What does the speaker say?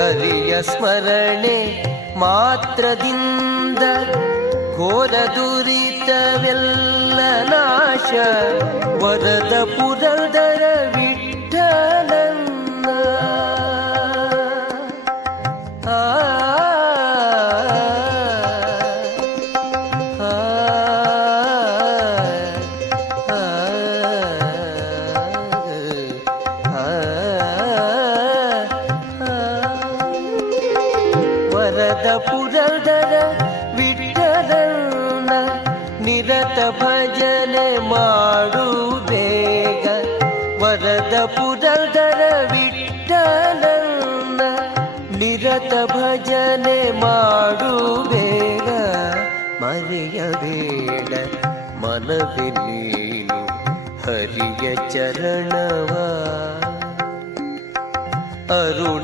ಹರಿಯ ಸ್ಮರಣೆ ಮಾತ್ರದಿಂದ ಘೋರ ದುರಿತವೆಲ್ಲ ನಾಶ. ವರದ ಪುರಂದರ ವಿಠಲನ್ನ ವರದ ಪುರಂದರ ವಿಠಲನ್ನ ನಿರತ ಭಜನೆ ಮಾಡು ಬೇಗ. ವರದ ಪುರಂದರ ವಿಠಲನ್ನ ನಿರತ ಭಜನೆ ಮಾಡು ಬೇಗ. ಮರೆಯಬೇಡ ಮನವಿ ನೀನು ಹರಿಯ ಚರಣವ. ಅರುಣ